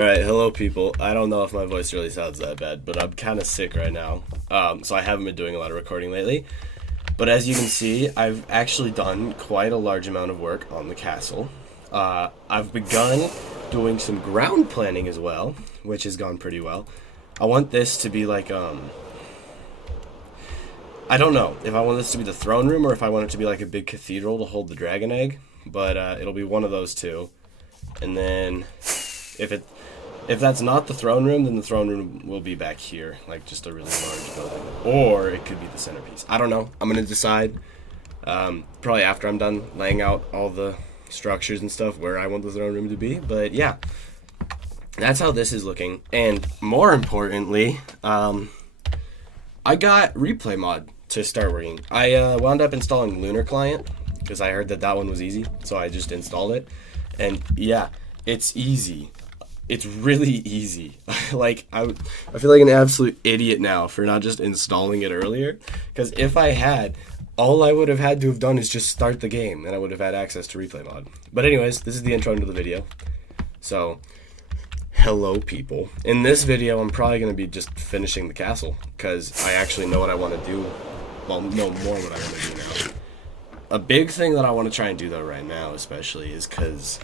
Alright, hello people. I don't know if my voice really sounds that bad, but I'm kind of sick right now. So I haven't been doing a lot of recording lately. But as you can see, I've actually done quite a large amount of work on the castle. I've begun doing some ground planning as well, which has gone pretty well. I want this to be like, I don't know if I want this to be the throne room or if I want it to be like a big cathedral to hold the dragon egg. But it'll be one of those two. And then if that's not the throne room, then the throne room will be back here, like just a really large building. Or it could be the centerpiece. I don't know. I'm going to decide probably after I'm done laying out all the structures and stuff where I want the throne room to be. But yeah, that's how this is looking. And more importantly, I got replay mod to start working. I wound up installing Lunar Client because I heard that that one was easy. So I just installed it. And yeah, it's easy. It's really easy. Like, I feel like an absolute idiot now for not just installing it earlier. Because if I had, all I would have had to have done is just start the game, and I would have had access to replay mod. But anyways, this is the intro into the video. So, hello people. In this video, I'm probably going to be just finishing the castle. Because I actually know what I want to do. Well, know more what I want to do now. A big thing that I want to try and do, though, right now, especially, is because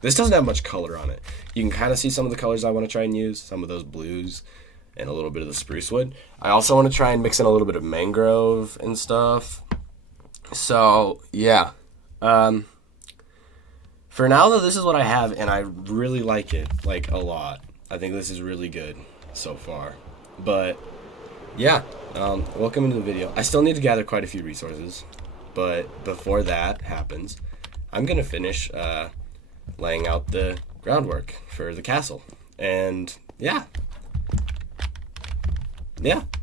this doesn't have much color on it. You can kind of see some of the colors I want to try and use, some of those blues and a little bit of the spruce wood. I also want to try and mix in a little bit of mangrove and stuff. So, yeah. For now, though, this is what I have, and I really like it, like, a lot. I think this is really good so far. But, yeah, welcome into the video. I still need to gather quite a few resources, but before that happens, I'm going to finish laying out the groundwork for the castle. And yeah,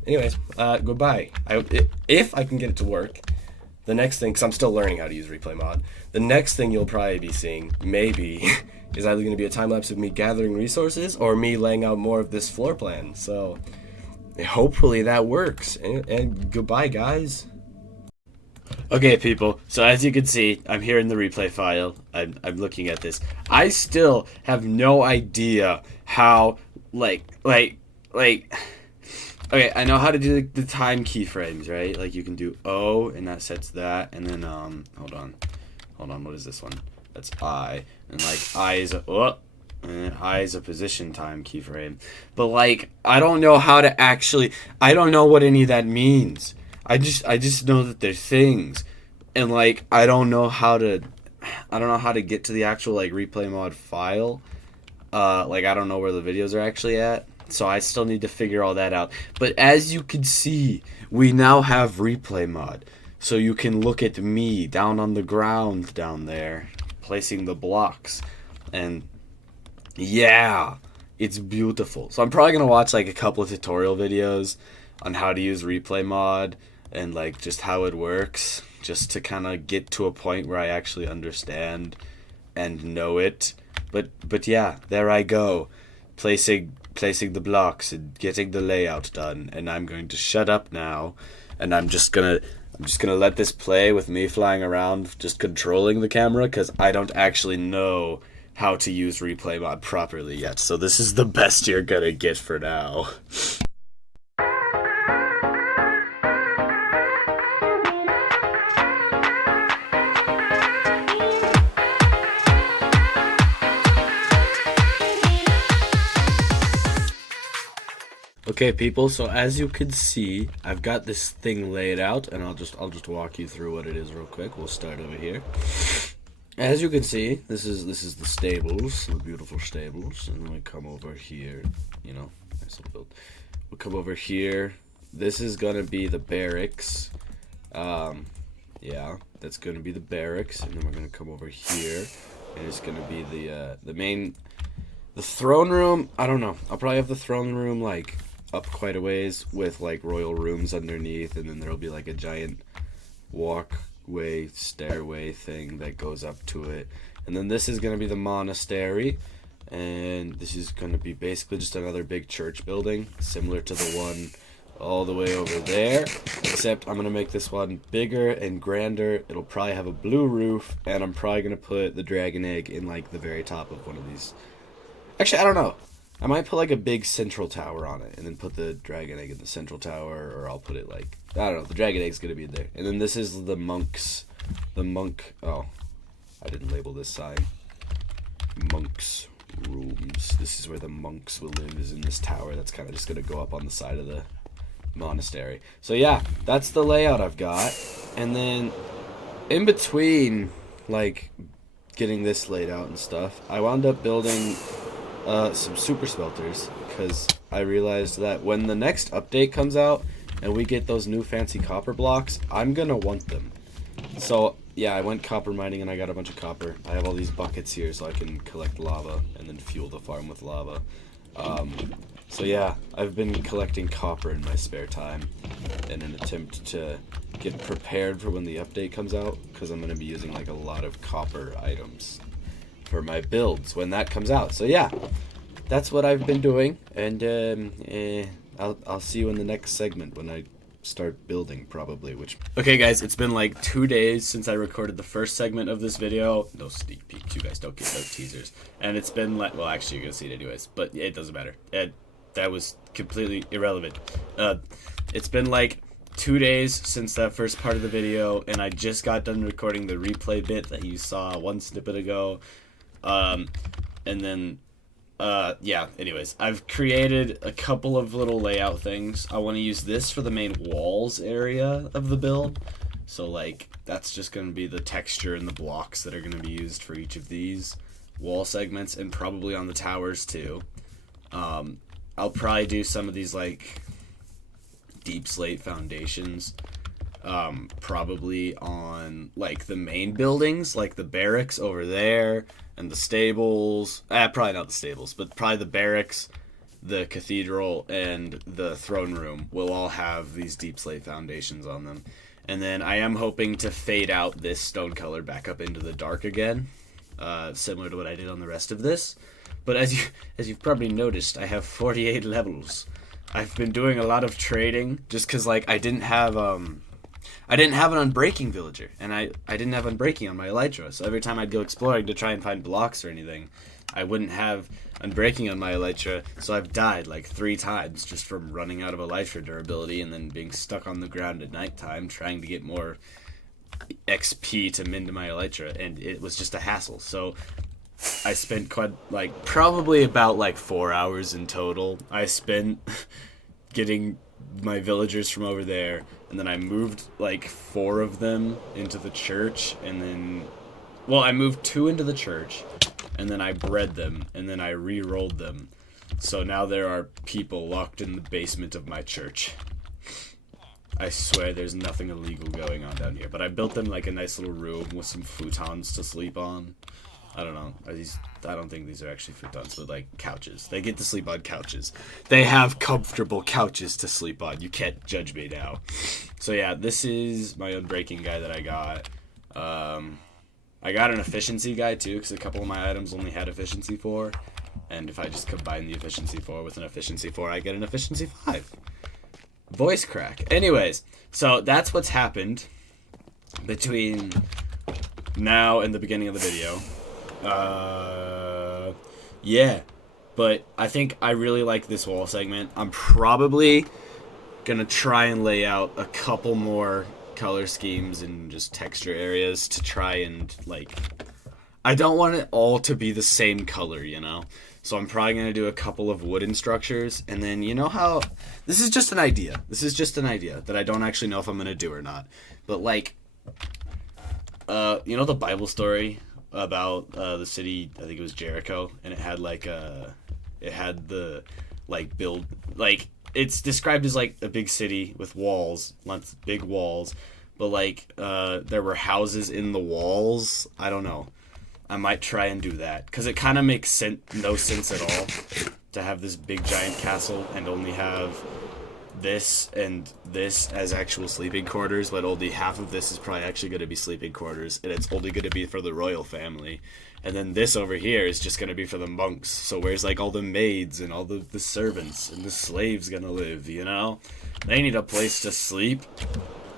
anyways, goodbye. If I can get it to work, the next thing, because I'm still learning how to use replay mod, the next thing you'll probably be seeing, maybe, is either going to be a time lapse of me gathering resources or me laying out more of this floor plan. So hopefully that works. And goodbye, guys. Okay, people, so as you can see, I'm here in the replay file. I'm looking at this. I still have no idea how, like, okay, I know how to do the time keyframes, right? Like, you can do O, and that sets that, and then, hold on, what is this one? That's I, and, like, I is a position time keyframe. But, like, I don't know how to actually, I don't know what any of that means. I just know that they're things, and like I don't know how to get to the actual like replay mod file. Like I don't know where the videos are actually at, so I still need to figure all that out. But as you can see, we now have replay mod, so you can look at me down on the ground down there, placing the blocks, and yeah, it's beautiful. So I'm probably gonna watch like a couple of tutorial videos on how to use replay mod and like just how it works, just to kind of get to a point where I actually understand and know it. But yeah, there I go, placing the blocks and getting the layout done, and I'm going to shut up now, and I'm just gonna let this play with me flying around just controlling the camera, because I don't actually know how to use replay mod properly yet. So this is the best you're gonna get for now. Okay, people, so as you can see, I've got this thing laid out, and I'll just walk you through what it is real quick. We'll start over here. As you can see, this is the stables, the beautiful stables, and then we come over here, you know, nice little build. We'll come over here. This is gonna be the barracks. Yeah, that's gonna be the barracks, and then we're gonna come over here, and it's gonna be the main, the throne room. I don't know. I'll probably have the throne room like up quite a ways with like royal rooms underneath, and then there'll be like a giant walkway stairway thing that goes up to it, and then this is going to be the monastery, and this is going to be basically just another big church building similar to the one all the way over there, except I'm going to make this one bigger and grander. It'll probably have a blue roof, and I'm probably going to put the dragon egg in like the very top of one of these Actually, I don't know. I might put like a big central tower on it, and then put the dragon egg in the central tower, or I'll put it like, I don't know. The dragon egg's gonna be in there, and then this is the monks. The monk. Oh, I didn't label this sign. Monks rooms. This is where the monks will live. Is in this tower. That's kind of just gonna go up on the side of the monastery. So yeah, that's the layout I've got, and then in between, like, getting this laid out and stuff, I wound up building some super smelters, because I realized that when the next update comes out and we get those new fancy copper blocks, I'm gonna want them. So yeah, I went copper mining and I got a bunch of copper. I have all these buckets here so I can collect lava and then fuel the farm with lava. So yeah, I've been collecting copper in my spare time in an attempt to get prepared for when the update comes out, because I'm going to be using like a lot of copper items for my builds when that comes out. So yeah, that's what I've been doing, and I'll see you in the next segment when I start building, probably. Okay guys, it's been like 2 days since I recorded the first segment of this video. No sneak peeks, you guys don't get no teasers. And it's been like, well, actually you're gonna see it anyways, but it doesn't matter. That was completely irrelevant. It's been like 2 days since that first part of the video, and I just got done recording the replay bit that you saw one snippet ago. And then yeah, anyways, I've created a couple of little layout things. I want to use this for the main walls area of the build. So like, that's just going to be the texture and the blocks that are going to be used for each of these wall segments, and probably on the towers too. I'll probably do some of these like deep slate foundations, probably on like the main buildings, like the barracks over there and the stables. Probably not the stables, but probably the barracks, the cathedral, and the throne room will all have these deep slate foundations on them. And then I am hoping to fade out this stone color back up into the dark again, similar to what I did on the rest of this. But as you've probably noticed, I have 48 levels. I've been doing a lot of trading just because like I didn't have an unbreaking villager, and I didn't have unbreaking on my elytra. So every time I'd go exploring to try and find blocks or anything, I wouldn't have unbreaking on my elytra. So I've died like 3 times just from running out of elytra durability, and then being stuck on the ground at nighttime trying to get more XP to mend my elytra, and it was just a hassle. So I spent probably about like 4 hours in total. I spent getting my villagers from over there, and then I moved like 4 of them into the church, and then, well, I moved 2 into the church, and then I bred them, and then I re-rolled them. So now there are people locked in the basement of my church. I swear there's nothing illegal going on down here, but I built them like a nice little room with some futons to sleep on. I don't know. I don't think these are actually futons, but like couches. They get to sleep on couches. They have comfortable couches to sleep on. You can't judge me now. So yeah, this is my unbreaking guy that I got. I got an efficiency guy too, because a couple of my items only had efficiency 4. And if I just combine the efficiency 4 with an efficiency 4, I get an efficiency 5. Voice crack. Anyways, so that's what's happened between now and the beginning of the video. Yeah, but I think I really like this wall segment. I'm probably gonna try and lay out a couple more color schemes and just texture areas to try and, like, I don't want it all to be the same color, you know? So I'm probably gonna do a couple of wooden structures, and then, you know how, this is just an idea. This is just an idea that I don't actually know if I'm gonna do or not. But like, you know the Bible story about the city, I think it was Jericho, and it had like it had the like build, like it's described as like a big city with walls, lots of big walls, but like there were houses in the walls. I don't know. I might try and do that, because it kind of makes no sense at all to have this big giant castle and only have this and this as actual sleeping quarters, but only half of this is probably actually going to be sleeping quarters, and it's only going to be for the royal family, and then this over here is just going to be for the monks. So where's like all the maids and all the servants and the slaves going to live, you know? They need a place to sleep.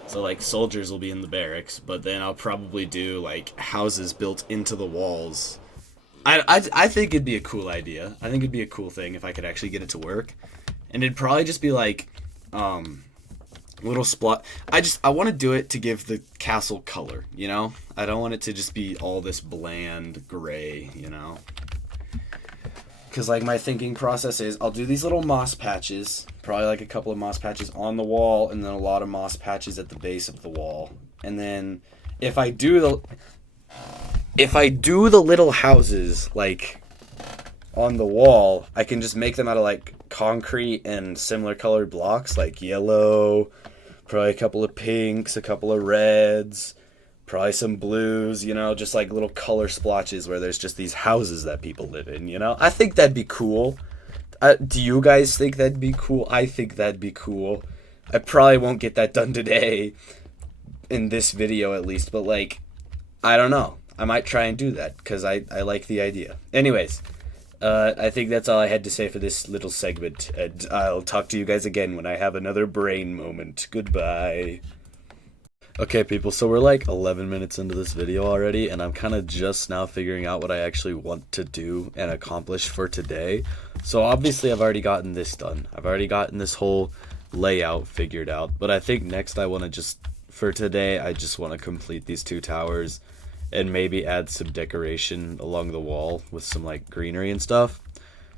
So like soldiers will be in the barracks, but then I'll probably do like houses built into the walls I think it'd be a cool idea. I think it'd be a cool thing if I could actually get it to work. And it'd probably just be like little spot. I want to do it to give the castle color, you know? I don't want it to just be all this bland gray, you know? Because, like, my thinking process is I'll do these little moss patches, probably like a couple of moss patches on the wall, and then a lot of moss patches at the base of the wall. And then if I do the little houses, like, on the wall, I can just make them out of, like, concrete and similar colored blocks, like yellow, probably a couple of pinks, a couple of reds, probably some blues, you know, just like little color splotches where there's just these houses that people live in, you know? I think that'd be cool. Do you guys think that'd be cool? I think that'd be cool. I probably won't get that done today, in this video at least, but like, I don't know. I might try and do that because I like the idea. Anyways, I think that's all I had to say for this little segment, and I'll talk to you guys again when I have another brain moment. Goodbye. Okay, people, so we're like 11 minutes into this video already, and I'm kind of just now figuring out what I actually want to do and accomplish for today. So obviously I've already gotten this done. I've already gotten this whole layout figured out, but I think next I want to just, for today, I just want to complete these 2 towers and maybe add some decoration along the wall with some like greenery and stuff.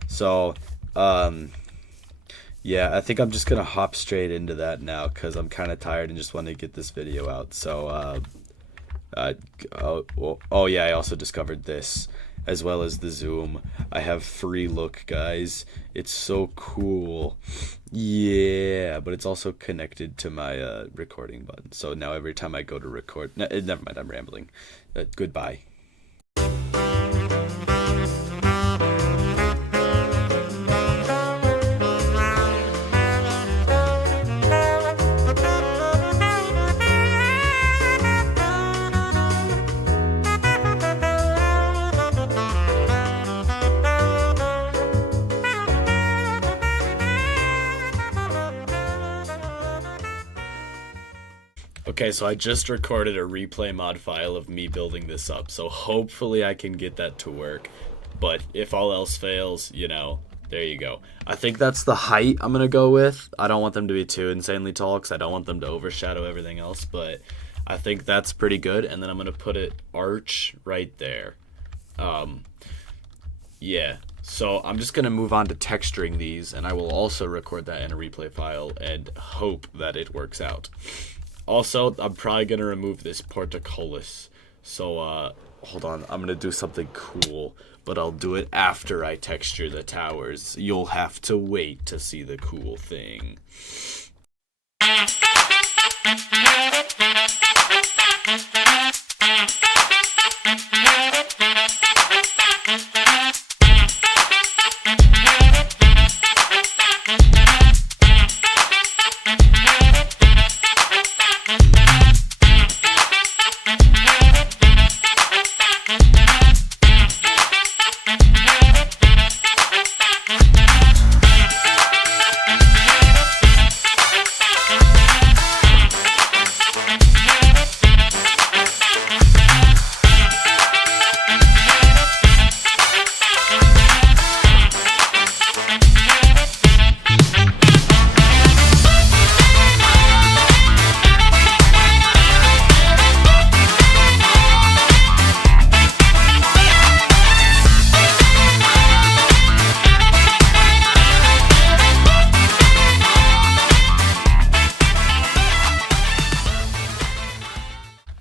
So, yeah, I think I'm just gonna hop straight into that now because I'm kind of tired and just want to get this video out. So, oh yeah, I also discovered this as well as the zoom. I have free look, guys. It's so cool. Yeah, but it's also connected to my recording button. So now every time I go to record, never mind, I'm rambling. Goodbye. Okay, so I just recorded a replay mod file of me building this up, so hopefully I can get that to work. But if all else fails, you know, there you go. I think that's the height I'm going to go with. I don't want them to be too insanely tall because I don't want them to overshadow everything else, but I think that's pretty good. And then I'm going to put it arch right there. Yeah, so I'm just going to move on to texturing these, and I will also record that in a replay file and hope that it works out. Also, I'm probably going to remove this portcullis. So, hold on. I'm going to do something cool, but I'll do it after I texture the towers. You'll have to wait to see the cool thing.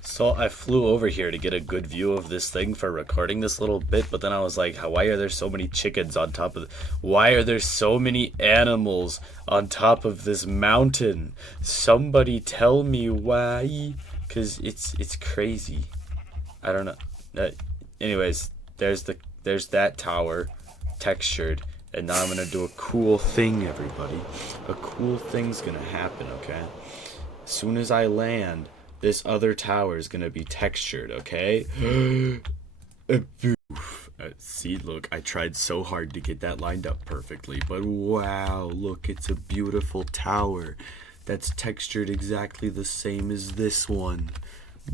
So I flew over here to get a good view of this thing for recording this little bit, but then I was like, why are there so many chickens on top of why are there so many animals on top of this mountain? Somebody tell me why, because it's crazy. I don't know. Anyways, there's that tower textured, and now I'm gonna do a cool thing, everybody. A cool thing's gonna happen, okay? As soon as I land, this other tower is gonna be textured, okay? See, look, I tried so hard to get that lined up perfectly, but wow, look, it's a beautiful tower that's textured exactly the same as this one.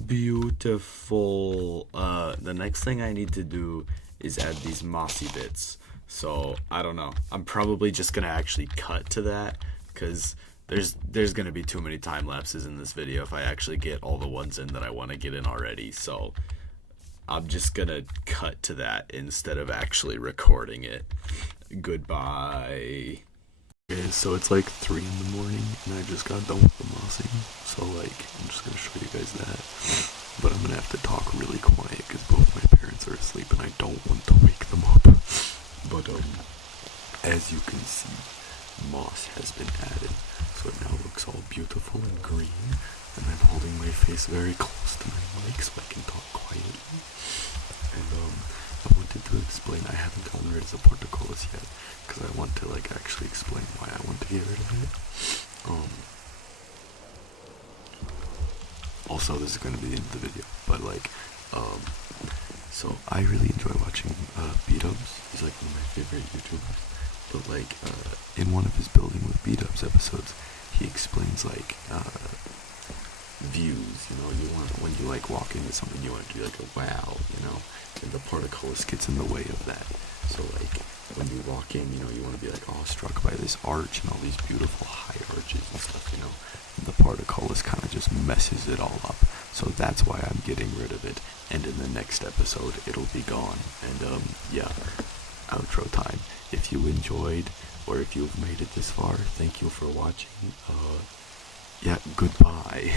Beautiful. The next thing I need to do is add these mossy bits. So I don't know. I'm probably just gonna actually cut to that because there's gonna be too many time lapses in this video if I actually get all the ones in that I want to get in already. So I'm just gonna cut to that instead of actually recording it. Goodbye. Okay, so it's like 3 in the morning and I just got done with the mossing. So like I'm just gonna show you guys that. But I'm gonna have to talk really quiet because both my parents are asleep and I don't want to wake them up. But as you can see, moss has been added, so it now looks all beautiful and green. And I'm holding my face very close to my mic so I can talk quietly. And I wanted to explain. I haven't gotten rid of the portcullis yet because I want to like actually explain why I want to get rid of it. Also, this is going to be the end of the video, but like, so I really enjoy watching B-Dubs. He's like one of my favorite YouTubers. But like, in one of his Building with B-Dubs episodes, he explains like views. You know, you want when you like walk into something, you want it to be like a wow. You know, and the portcullis gets in the way of that. So like, when you walk in, you know, you want to be like awestruck by this arch and all these beautiful high arches and stuff. You know. The portcullis kind of just messes it all up, so that's why I'm getting rid of it, and in the next episode it'll be gone. And yeah, outro time. If you enjoyed or if you've made it this far, thank you for watching. Yeah, goodbye.